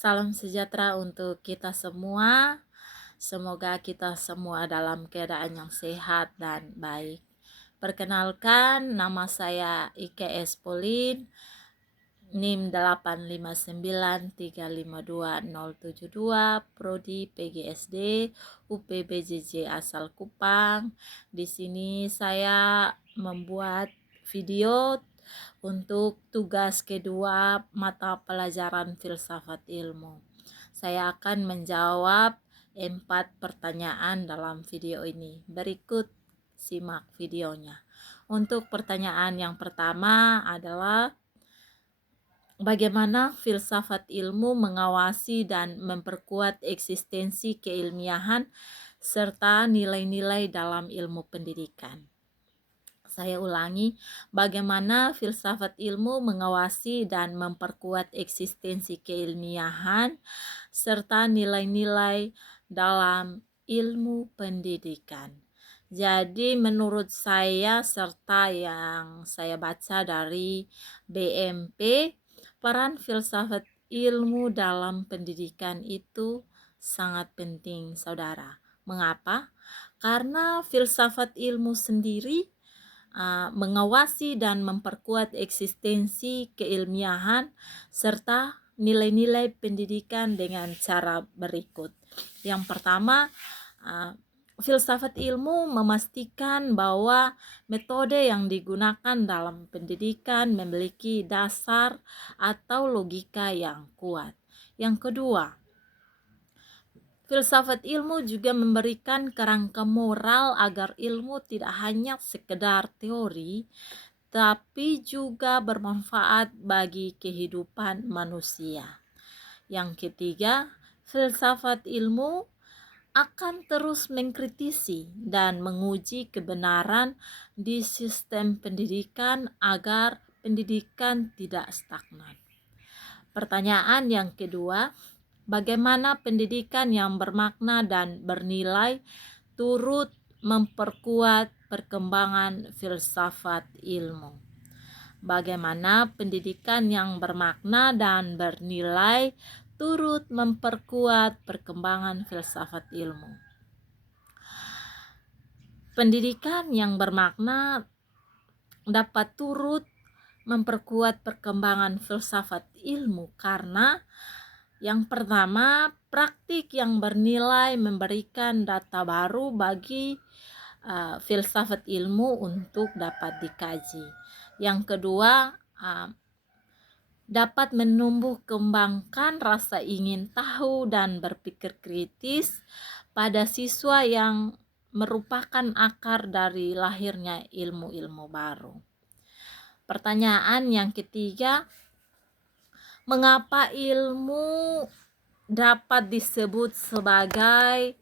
Salam sejahtera untuk kita semua. Semoga kita semua dalam keadaan yang sehat dan baik. Perkenalkan, nama saya Ike S. Polin, NIM 859352072, Prodi PGSD, UPBJJ asal Kupang. Di sini saya membuat video untuk tugas kedua mata pelajaran filsafat ilmu. Saya akan menjawab 4 pertanyaan dalam video ini. Berikut simak videonya. Untuk pertanyaan yang pertama adalah bagaimana filsafat ilmu mengawasi dan memperkuat eksistensi keilmiahan serta nilai-nilai dalam ilmu pendidikan. Saya ulangi, bagaimana filsafat ilmu mengawasi dan memperkuat eksistensi keilmiahan serta nilai-nilai dalam ilmu pendidikan. Jadi menurut saya serta yang saya baca dari BMP, peran filsafat ilmu dalam pendidikan itu sangat penting, saudara. Mengapa? Karena filsafat ilmu sendiri mengawasi dan memperkuat eksistensi keilmiahan serta nilai-nilai pendidikan dengan cara berikut. Yang pertama, filsafat ilmu memastikan bahwa metode yang digunakan dalam pendidikan memiliki dasar atau logika yang kuat. Yang kedua, filsafat ilmu juga memberikan kerangka moral agar ilmu tidak hanya sekedar teori, tapi juga bermanfaat bagi kehidupan manusia. Yang ketiga, filsafat ilmu akan terus mengkritisi dan menguji kebenaran di sistem pendidikan agar pendidikan tidak stagnan. Pertanyaan yang kedua, bagaimana pendidikan yang bermakna dan bernilai turut memperkuat perkembangan filsafat ilmu? Bagaimana pendidikan yang bermakna dan bernilai turut memperkuat perkembangan filsafat ilmu? Pendidikan yang bermakna dapat turut memperkuat perkembangan filsafat ilmu karena yang pertama, praktik yang bernilai memberikan data baru bagi filsafat ilmu untuk dapat dikaji. Yang kedua, dapat menumbuh kembangkan rasa ingin tahu dan berpikir kritis pada siswa yang merupakan akar dari lahirnya ilmu-ilmu baru. Pertanyaan yang ketiga, mengapa ilmu dapat disebut sebagai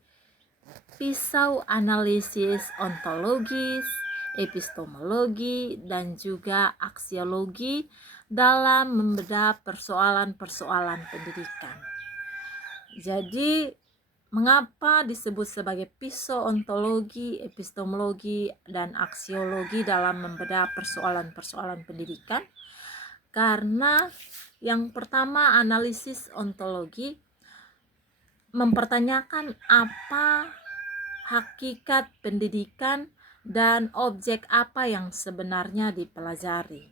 pisau analisis ontologis, epistemologi, dan juga aksiologi dalam membedah persoalan-persoalan pendidikan? Jadi, mengapa disebut sebagai pisau ontologi, epistemologi, dan aksiologi dalam membedah persoalan-persoalan pendidikan? Karena yang pertama, analisis ontologi mempertanyakan apa hakikat pendidikan dan objek apa yang sebenarnya dipelajari.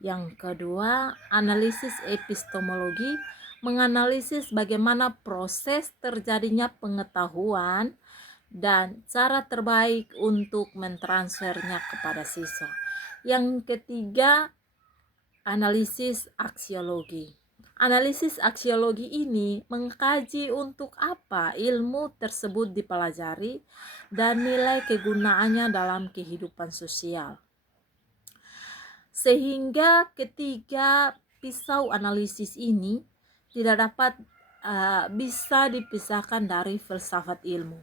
Yang kedua, analisis epistemologi menganalisis bagaimana proses terjadinya pengetahuan dan cara terbaik untuk mentransfernya kepada siswa. Yang ketiga, analisis aksiologi. Analisis aksiologi ini mengkaji untuk apa ilmu tersebut dipelajari dan nilai kegunaannya dalam kehidupan sosial. Sehingga ketiga pisau analisis ini tidak dapat bisa dipisahkan dari filsafat ilmu.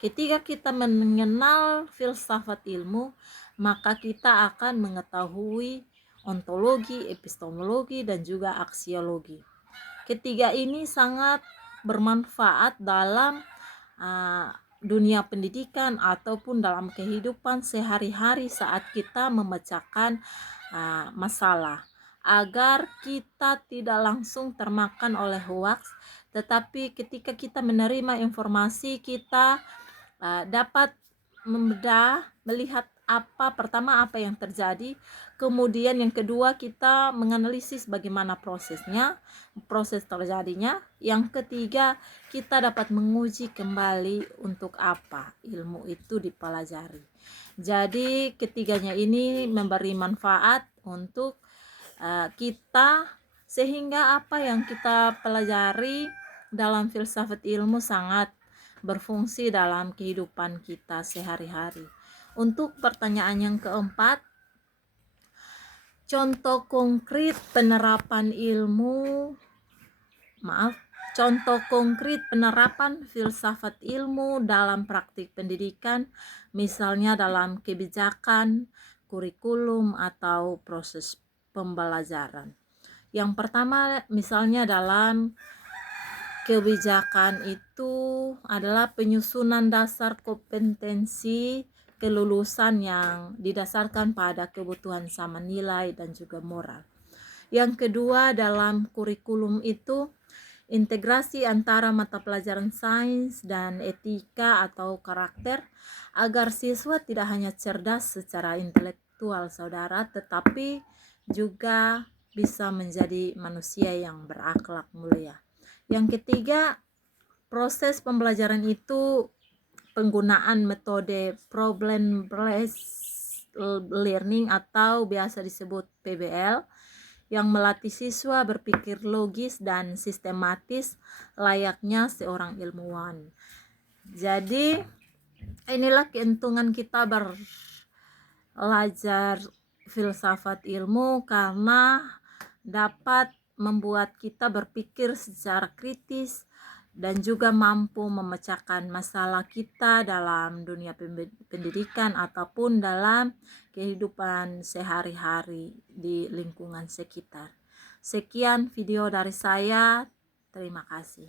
Ketika kita mengenal filsafat ilmu, maka kita akan mengetahui ontologi, epistemologi, dan juga aksiologi. Ketiga ini sangat bermanfaat dalam dunia pendidikan ataupun dalam kehidupan sehari-hari saat kita memecahkan masalah agar kita tidak langsung termakan oleh hoaks, tetapi ketika kita menerima informasi, kita dapat membedah, melihat pertama apa yang terjadi, kemudian yang kedua kita menganalisis bagaimana proses terjadinya, yang ketiga kita dapat menguji kembali untuk apa ilmu itu dipelajari. Jadi ketiganya ini memberi manfaat untuk kita, sehingga apa yang kita pelajari dalam filsafat ilmu sangat berfungsi dalam kehidupan kita sehari-hari. Untuk pertanyaan yang keempat, contoh konkret penerapan filsafat ilmu dalam praktik pendidikan, misalnya dalam kebijakan, kurikulum, atau proses pembelajaran. Yang pertama, misalnya dalam kebijakan itu adalah penyusunan dasar kompetensi kelulusan yang didasarkan pada kebutuhan sama nilai dan juga moral. Yang kedua, dalam kurikulum itu integrasi antara mata pelajaran sains dan etika atau karakter, agar siswa tidak hanya cerdas secara intelektual saudara, tetapi juga bisa menjadi manusia yang berakhlak mulia. Yang ketiga, proses pembelajaran itu penggunaan metode problem based learning atau biasa disebut PBL, yang melatih siswa berpikir logis dan sistematis layaknya seorang ilmuwan. Jadi inilah keuntungan kita belajar filsafat ilmu, karena dapat membuat kita berpikir secara kritis dan juga mampu memecahkan masalah kita dalam dunia pendidikan ataupun dalam kehidupan sehari-hari di lingkungan sekitar. Sekian video dari saya. Terima kasih.